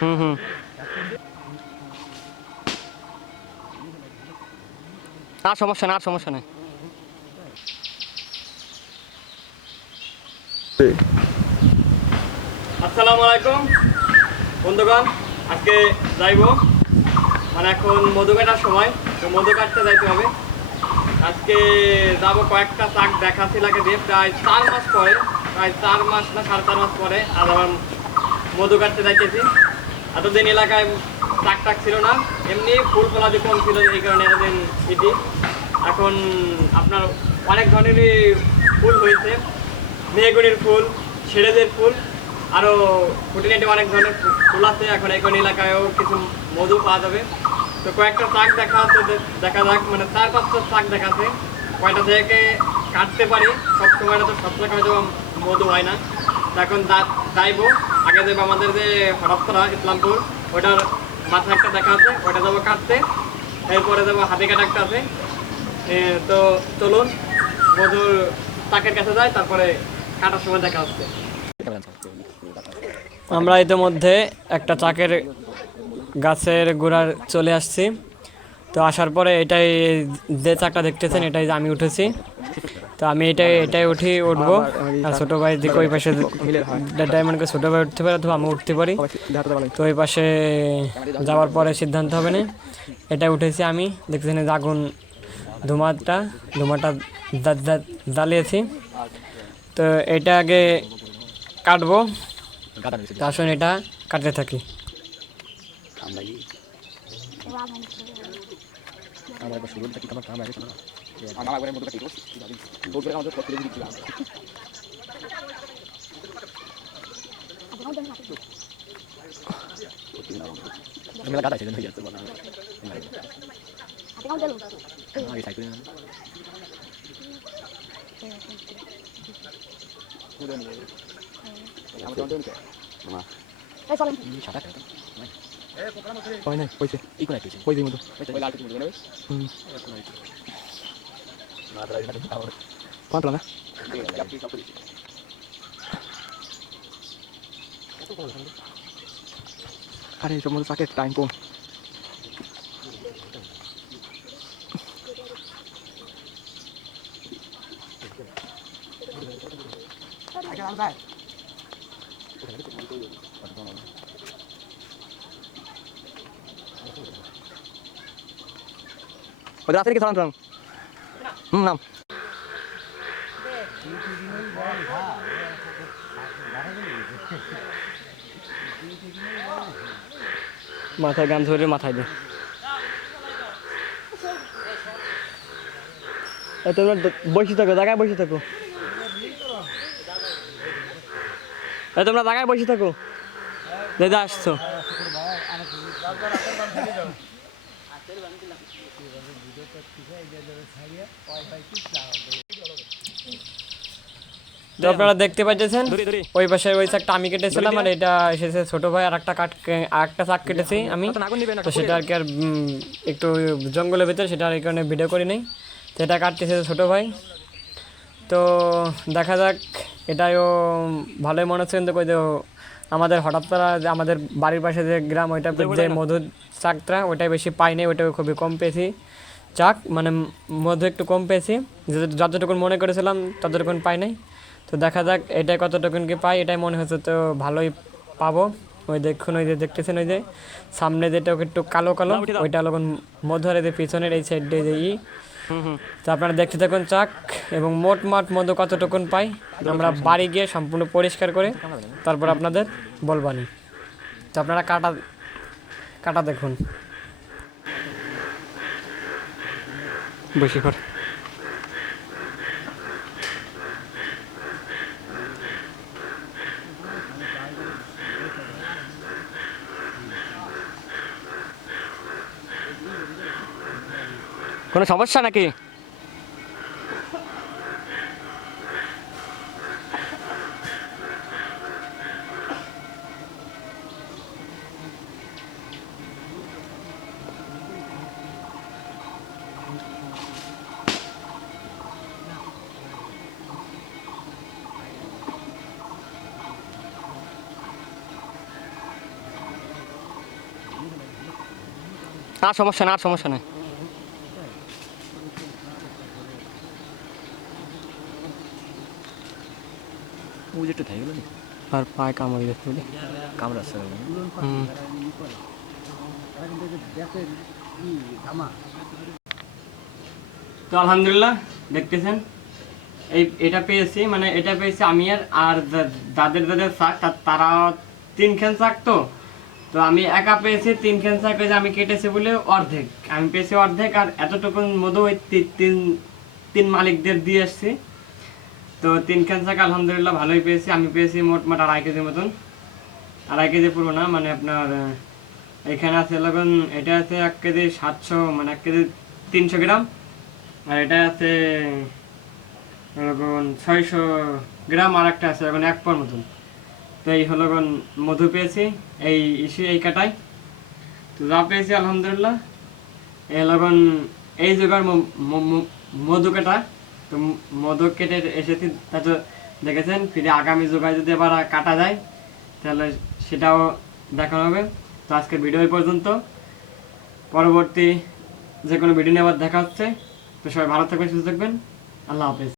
হুম হুম। আর সমস্যা না, আর সমস্যা নেই। আসসালামু আলাইকুম বন্ধুগণ, আজকে যাইব মানে এখন মধু কাটার সময়, তো মধু কাটতে যাইতে হবে। আজকে যাব কয়েকটা চাক দেখাচ্ছি লাগে দিয়ে প্রায় 4 মাস পরে, প্রায় 4 মাস না 4.5 মাস পরে আজ আবার মধু কাটতে যাইতেছি। এতদিন এলাকায় চাক টাক ছিল না, এমনি ফুল ফলাদি কম ছিল, এই কারণে এতদিন সিটি। এখন আপনার অনেক ধরনেরই ফুল হয়েছে, মেহগনির ফুল, ছেড়েদের ফুল, আরও খুঁটিনাটি অনেক ধরনের ফুল আছে। এখন এখন এলাকায়ও কিছু মধু পাওয়া যাবে। তো কয়েকটা শাক দেখা আছে, দেখা যাক, মানে 4-5টা শাক দেখাচ্ছে, কয়টা থেকে কাটতে পারি। সব সময়টা তো সব জায়গায় হয়তো মধু হয় না। তো এখন যাইবো, আগে যাবো আমাদের যে হরপ্তরা ইসলামপুর, ওটার মাথা একটা দেখা আছে, ওটা যাবো কাটতে। এরপরে যাবো হাতি কাটা একটা আছে। তো চলুন মধুর চাকের কাছে যাই, তারপরে কাটার সময় দেখা হচ্ছে। আমরা ইতিমধ্যে একটা চাকের গাছের গোড়ার চলে আসছি। তো আসার পরে এটাই যে চাকটা দেখতেছেন, এটাই আমি উঠেছি। তো আমি এটাই উঠবো। আর ছোটো ভাই দিকে ওই পাশে ডায়মন্ডকে ছোটো ভাই উঠতে পারে, অথবা আমি উঠতে পারি। তো ওই পাশে যাওয়ার পরে সিদ্ধান্ত হবে না। এটাই উঠেছি আমি, দেখতেছেন আগুন, ধুমাটা জ্বালিয়েছি। তো এটা আগে কাটবো, আসুন এটা কাটতে থাকি। আরে সব মধ্যে চাকের টাইম কম। ওদের আছে কি সালাম নাম মাথায় গান ধরে মাথায় দে। তোমরা বসে থাকো, জায়গায় বসে থাকো। তোমরা জায়গায় বসে থাকো, দাদা আসছো। তো আপনারা দেখতে পাচ্ছেন ওই পাশে ওই চাকটা আমি কেটেছিলাম, আর এটা এসেছে ছোট ভাই আর একটা চাক কেটেছি আমি। তো সেটা আর কি আর একটু জঙ্গলের ভেতরে, সেটা আর এই কারণে ভিডিও করি নাই। তো এটা কাটতেছে ছোট ভাই। তো দেখা যাক, এটাও ভালোই মনে হচ্ছে। কিন্তু কই তো আমাদের হঠাৎ তারা যে আমাদের বাড়ির পাশে যে গ্রাম, ওইটা যে মধুর চাকটা, ওইটাই বেশি পাই নাই, ওইটা খুবই কম পেয়েছি। চাক মানে মধু একটু কম পেয়েছি, যতটুকুন মনে করেছিলাম ততটুকুন পাই নাই। তো দেখা যাক এটাই কতটুকুন কি পাই, এটাই মনে হচ্ছে তো ভালোই পাবো। ওই দেখুন, ওই যে দেখতেছেন ওই যে সামনে যেটা একটু কালো কালো, ওইটা হলো মধু, আর এদের পিছনের এই সাইড দিয়ে যে তো আপনারা দেখতে থাকুন চাক এবং মোটমাট মধু কতটুকুন পাই। আমরা বাড়ি গিয়ে সম্পূর্ণ পরিষ্কার করে তারপর আপনাদের বলবানি। তো আপনারা কাটা কাটা দেখুন বেশি করে। কোনো সমস্যা নাকি? আর সমস্যা না, আর সমস্যা নেই। একটু থাই গেল নি আর পায়ে কামড়ে গেছে বলে কামড়া আছে তো আলহামদুলিল্লাহ দেখতেছেন এটা পেয়েছি, মানে এটা পেয়েছি আমি আর যাদের যাদের শাক তারা 3 খান শাক। তো তো আমি একা পেয়েছি 3 খান শাক, আমি কেটেছি বলে অর্ধেক আমি পেয়েছি অর্ধেক, আর এতটুকু মধু ওই তিন মালিকদের দিয়ে আসছি। তো 3 খান শাক আলহামদুলিল্লাহ ভালোই পেয়েছি। আমি পেয়েছি মোটমাট 2.5 কেজির মতন, 2.5 কেজি পুরো না, মানে আপনার এখানে আছে লগন, এটা আছে 1 কেজি 700, মানে 1 কেজি 300 গ্রাম, আর এটা আছে এরকম 600 গ্রাম, আর একটা আছে এখন 1 পর মতন। তো এই হলো মধু পেয়েছি এই কাটাই। তো যা পেয়েছি আলহামদুলিল্লাহ এই লগন এই যুগের মধু কাটা। তো মধু কেটে এসেছি, তা তো দেখেছেন। ফিরে আগামী যুগায় যদি আবার কাটা যায় তাহলে সেটাও দেখানো হবে। তো আজকের ভিডিও এই পর্যন্ত, পরবর্তী যে কোনো ভিডিও নিয়ে আবার দেখা হচ্ছে। তো সবাই ভালো থাকবেন, সুস্থ থাকবেন, আল্লাহ হাফেজ।